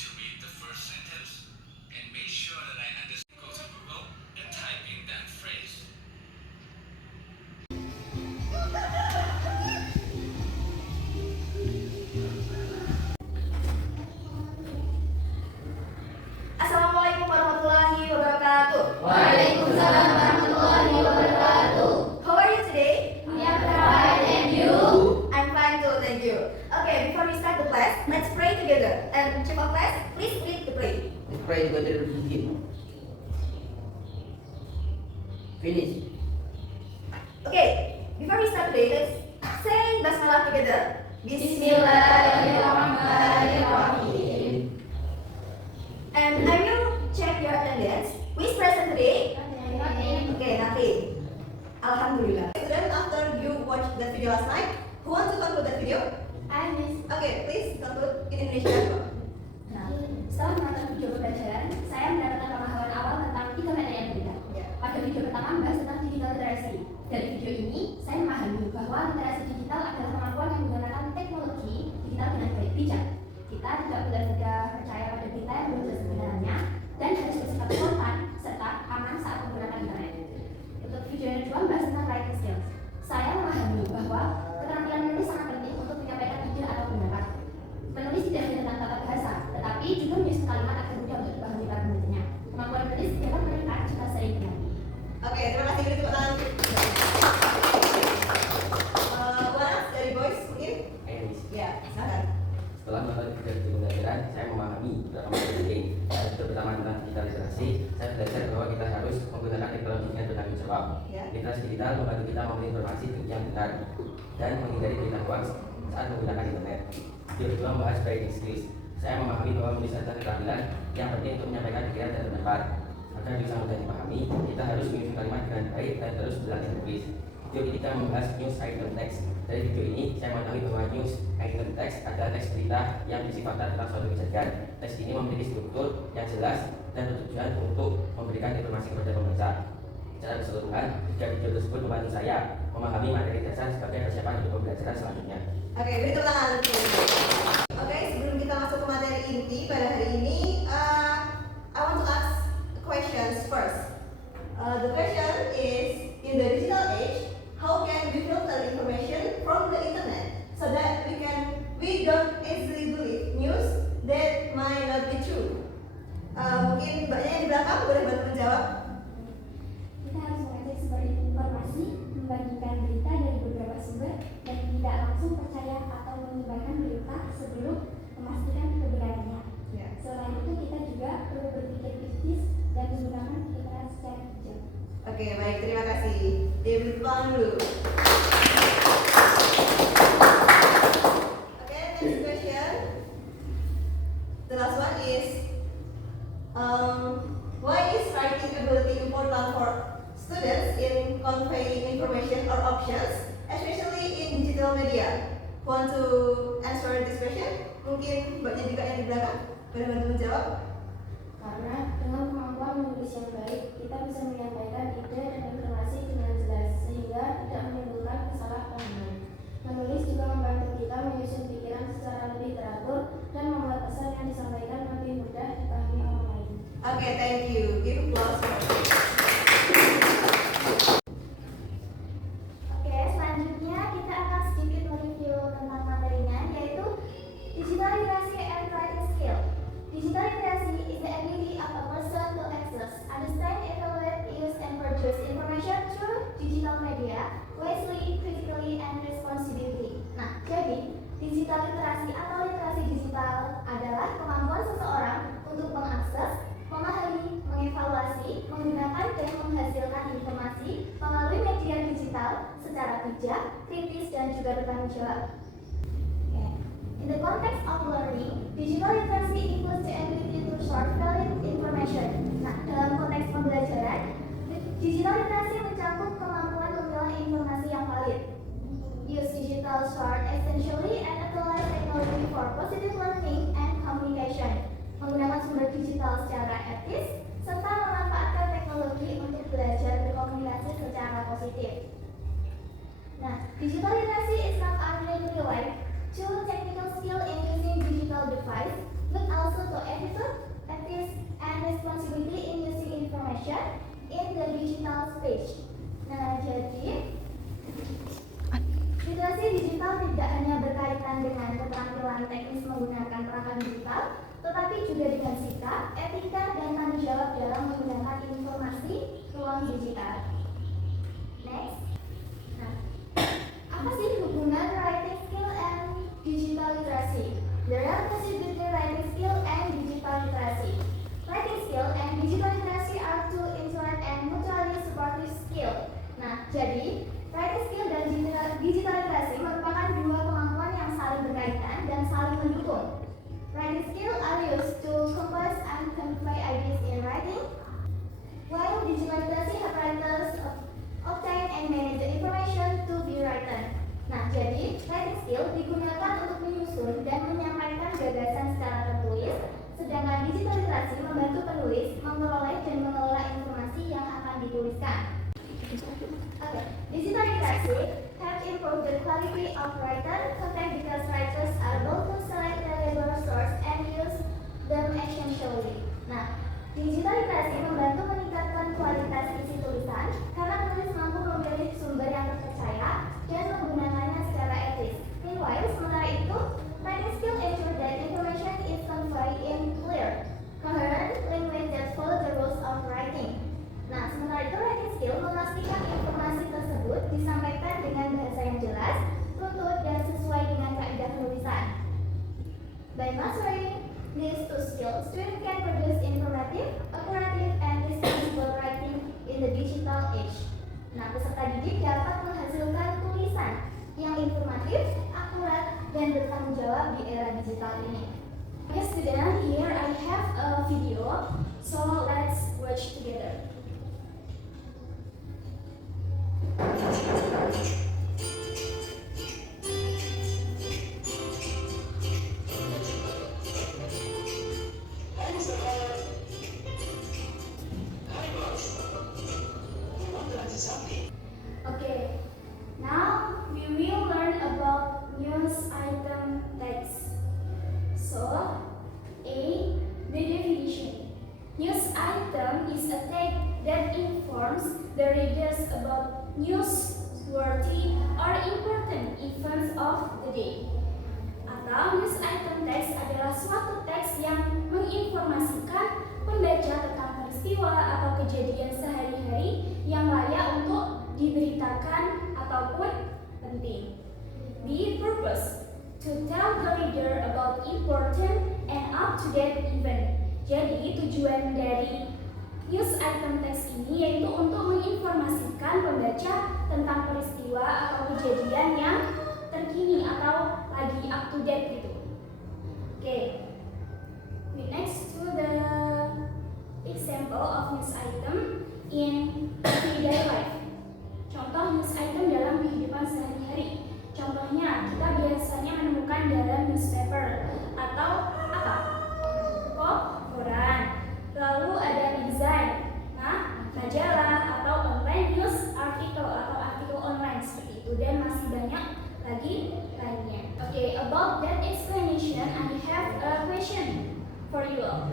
to read the first sentence and make sure that I understand. Go to Google and type in that phrase. Assalamualaikum warahmatullahi wabarakatuh. Waalaikumsalam warahmatullahi wabarakatuh. How are you today? We are fine, and you? I'm fine too, thank you. Okay, before we start the class, let's pray together. And chief of class, please lead the prayer. Let's pray together to begin. Finish. Okay, before we start today, let's say basmalah together. Bismillahirrahmanirrahim. And I will check your attendance. Who is present today? Okay, nothing. Alhamdulillah. Then after you watch that video last night, who wants to conclude that video? I miss. Okay, please conclude in Indonesia. Nah, setelah menonton video pembelajaran, saya mendapatkan pemahaman awal tentang 3 materi yang berbeda. Pada video pertama membahas tentang digital literacy. Dari video ini, saya memahami bahwa literasi digital adalah kemampuan yang menggunakan teknologi digital dengan baik bijak. Kita tidak boleh mudah percaya pada berita yang belum jelas kebenarannya dan harus bersifat spontan serta aman saat menggunakan internet. Untuk video yang kedua membahas tentang writing skills. Saya memahami bahwa keterampilan menulis sangat penting untuk menyampaikan ide atau pendapat. Menulis tidak hanya tentang tata bahasa, tetapi juga menyusun kalimat agar mudah untuk dipahami para pembacanya. Kemampuan menulis dapat meningkat jika sering dilatih. Oke, terima kasih. Beri tepuk tangan. Waras dari boys mungkin? Ya, silakan. Setelah menonton video pembelajaran, saya memahami beberapa materi penting. Itu pertama tentang digital literasi. Saya belajar bahwa kita harus menggunakan teknologi dengan bertanggung jawab. Literasi digital membantu kita memilih informasi yang benar dan menghindari berita hoax saat menggunakan internet. Video kedua membahas writing skills. Saya memahami bahwa menulis adalah keterampilan yang penting untuk menyampaikan pikiran dan pendapat. Agar bisa mudah dipahami, kita harus menyusun kalimat dengan baik dan terus berlatih menulis. Video ketiga membahas news item text. Dari video ini, saya mengetahui bahwa news item text adalah teks berita yang bersifat tentang suatu kejadian. Teks ini memiliki struktur yang jelas dan bertujuan untuk memberikan informasi kepada pembaca. Secara keseluruhan, tiga video tersebut membantu saya memahami materi dasar sebagai persiapan untuk pembelajaran selanjutnya. Oke, beri tepuk tangan. Oke, sebelum kita masuk ke materi inti pada hari ini, I want to ask questions first. The question is, in the digital age, how can we filter information from the internet so that we don't easily believe news that might not be true? Mungkin mbaknya yang di belakang boleh bantu menjawab. Kita harus mengecek sumber informasi, membandingkan berita dari beberapa sumber, dan tidak langsung percaya atau menyebarkan berita sebelum memastikan kebenarannya. Selain itu, kita juga perlu berpikir kritis dan menggunakan filter secara bijak. Oke, baik, terima kasih. Beri tepuk tangan dulu. Okay, next question. The last one is, why is writing ability important for students in conveying information or options, especially in digital media? Want to answer this question? Mungkin mbaknya juga yang di belakang boleh bantu menjawab. Karena dengan kemampuan menulis yang baik, kita bisa menyampaikan ide dan informasi dengan jelas sehingga tidak menimbulkan kesalahpahaman. Menulis juga membantu kita menyusun pikiran secara lebih teratur dan membuat pesan yang disampaikan lebih mudah dipahami orang lain. Oke, thank you. Give applause. Oke, selanjutnya kita akan sedikit mereview tentang materinya, yaitu digital literacy and writing skill. Digital literacy is the ability of a person to access, understand, evaluate, use, and produce information through digital media wisely, critically, and responsibly. Nah, jadi digital literasi atau literasi digital adalah kemampuan seseorang untuk mengakses, memahami, mengevaluasi, menggunakan, dan menghasilkan informasi melalui media digital secara bijak, kritis, dan juga bertanggung jawab. In the context of learning, digital literacy includes the ability to sort valid information. Nah, dalam konteks pembelajaran, digital literacy mencakup kemampuan memilah informasi yang valid. Use digital sort essentially and utilize technology for positive learning and communication. Menggunakan sumber digital secara etis, serta memanfaatkan teknologi untuk belajar berkomunikasi secara positif. Nah, digital literacy is not only real life, true technical skill in using digital device, but also to information in the digital space. Nah, jadi literasi digital tidak hanya berkaitan dengan keterampilan teknis menggunakan perangkat digital, tetapi juga dengan sikap, etika, dan tanggung jawab dalam menggunakan informasi ruang digital. Next. Nah, apa sih hubungan writing skill and digital literacy? The relationship between writing skill and digital literacy. Writing skill and digital literacy are two interact and mutually supportive skill. Nah, jadi writing skill dan digital literacy merupakan dua kemampuan yang saling berkaitan dan saling mendukung. Writing skill are used to compose and convey ideas in writing, while digital literacy apparatus obtain and manage the information to be written. Nah, jadi writing skill digunakan untuk menyusun dan menyampaikan gagasan secara tertulis, sedangkan digital literacy membantu penulis memperoleh dan mengelola informasi yang akan dituliskan. Okay. Digital literacy have improved the quality of writer content because writers are able to select reliable source and use them essentially. Nah, digital literacy membantu meningkatkan kualitas isi tulisan karena penulis mampu memilih sumber yang terpercaya dan menggunakannya secara etis. Meanwhile, sementara itu, writing skill ensure that information is conveyed in clear, coherent language that follow the rules of writing. Nah, sementara itu writing skill memastikan informasi tersebut disampaikan dengan bahasa yang jelas, runtut, dan sesuai dengan kaidah penulisan. By mastering these two skills, students can produce informative, accurate, and responsible writing in the digital age. Nah, peserta didik dapat menghasilkan tulisan yang informatif, akurat, dan bertanggung jawab di era digital ini. Okay, student, here I have a video, so let's watch together. Okay, now we will learn about news item text. So, A. The definition. News item is a text that informs the readers about newsworthy or important events of the day. Atau news item text adalah suatu teks yang menginformasikan pembaca tentang peristiwa atau kejadian sehari-hari yang layak untuk diberitakan ataupun penting. The purpose to tell the reader about important and up-to-date event. Jadi tujuan dari news item text ini yaitu untuk menginformasikan pembaca tentang peristiwa atau kejadian yang terkini atau lagi up-to-date gitu. Okay. Next to the example of news item in everyday life. Contoh news item dalam kehidupan sehari-hari. Contohnya, kita biasanya menemukan dalam newspaper atau apa? Koran. Lalu ada magazine, majalah atau online news article atau artikel online seperti itu, dan masih banyak lagi lainnya. Okay, about that explanation, I have a question for you all.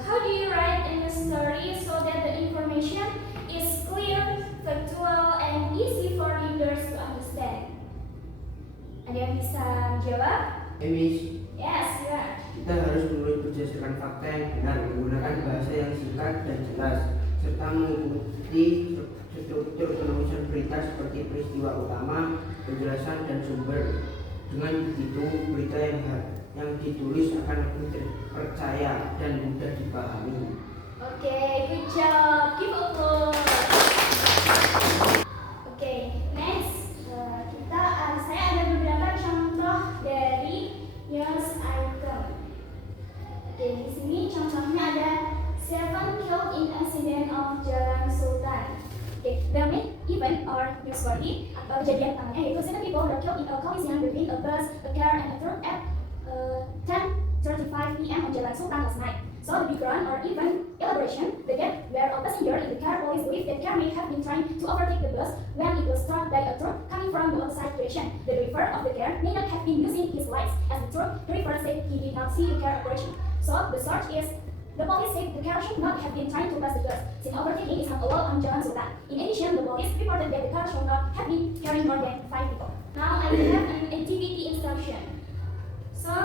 How do you write a news story so that the information is clear, factual, and easy for readers to understand? Ada yang bisa menjawab? Miss, Yes, you are. kita harus menulis berdasarkan fakta yang benar, menggunakan bahasa yang singkat dan jelas, serta mengikuti struktur penulisan berita seperti peristiwa utama, penjelasan, dan sumber. Dengan begitu, berita yang ditulis akan lebih terpercaya dan mudah dipahami. Okay, good job. Give applause. Okay, next saya ada beberapa contoh dari news item. Okay, di sini contohnya ada 7 killed in accident of Jalan Sultan. Okay, the main event or newsworthy atau kejadian utamanya yaitu 7 people were killed in a collision between a bus, a car, and a truck at 10:35 p.m. on Jalan Sultan last night. So the background or even elaboration, the death were a passenger in the car. Police believe that car may have been trying to overtake the bus when it was struck by a truck coming from the opposite direction. The driver of the car may not have been using his lights as the truck driver said he did not see the car approaching. So the source is The police said the car should not have been trying to pass the girls, since overtaking is not allowed on Jalan Sultan. In addition, the police reported that the car should not have been carrying more than 5 people. Now I will have an activity instruction. So,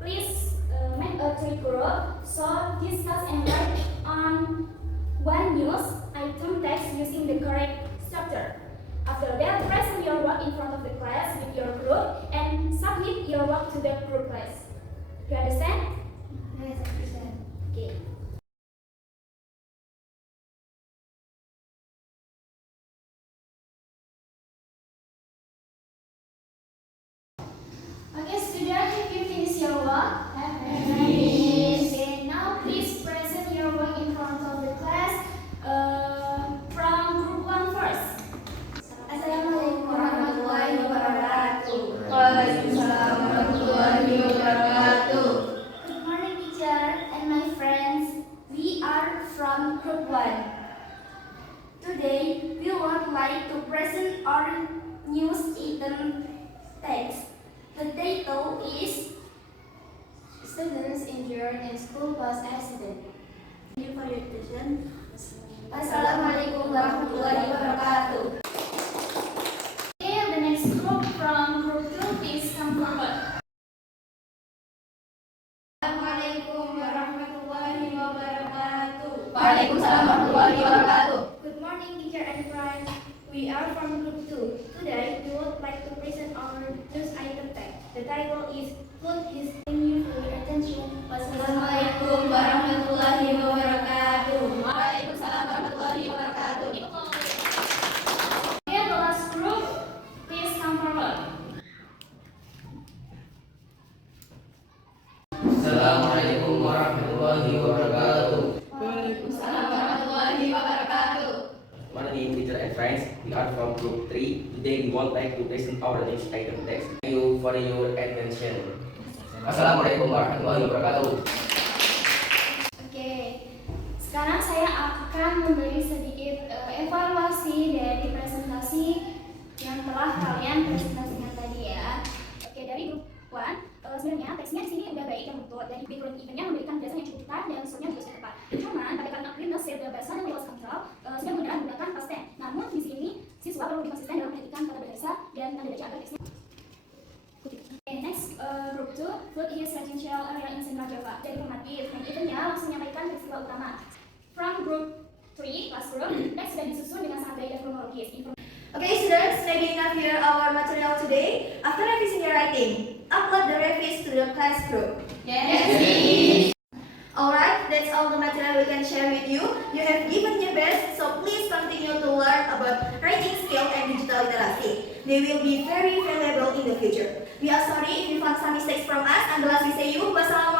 please make a 3 group. So discuss and write on one news item text using the correct structure. After that, present your work in front of the class with your group and submit your work to the group class. Do you understand? Yes, I understand. Okay. Okay, students, have you finished your work? Yes. Okay, now please present your work in front of the class. From group 1 first. Assalamualaikum warahmatullahi wabarakatuh. Waalaikumsalam warahmatullahi wabarakatuh. Good morning, teacher and my friends. We are from group 1. Today, we would like to present our news item text. The title is Students Injured in School Bus Accident. Thank you for your attention. Assalamualaikum warahmatullahi wabarakatuh. Okay, the next group from group 2, please come forward. Assalamualaikum warahmatullahi wabarakatuh. Waalaikumsalam warahmatullahi wabarakatuh. Good morning, teacher and friends. We are from group 2. Today, we would like to present our news item text. The title is Food His. Thank you for your attention. Assalamualaikum warahmatullahi wabarakatuh. Waalaikumsalam warahmatullahi wabarakatuh. Okay, the last group, please come forward. Assalamualaikum warahmatullahi wabarakatuh. Waalaikumsalam warahmatullahi wabarakatuh. Morning, teacher and friends. We are from group 3. Today we would like to present our news item text. Thank you for your attention. Assalamualaikum warahmatullahi wabarakatuh. Oke, sekarang saya akan memberi sedikit evaluasi dari presentasi yang telah kalian presentasikan tadi ya. Oke, dari grup 1, sebenarnya teksnya di sini udah baik dan betul. Dari background eventnya memberikan jelasan yang cukup tepat dan unsurnya juga cukup tepat. Cuman pada kalimat clearness, the bahasa dan loss control sudah menggunakan past tense. Namun di sini siswa perlu lebih konsisten dalam menghentikan kata bahasa dan tanda baca agar teksnya. Okay, next group 2, food is residential area in Central Java. Jadi formatif, dan eventnya langsung menyampaikan peristiwa utama. From group 3, classroom, next sudah disusun dengan sangat baik dan kronologis. Okay, students, maybe enough here our material today. After revising your writing, upload the revis to the class group. Yes, please. Alright, that's all the material we can share with you. You have given your best, so please continue to learn about writing skill and digital literacy. They will be very valuable in the future. We are sorry if you found some mistakes from us, and the last we say you, wassalamualaikum.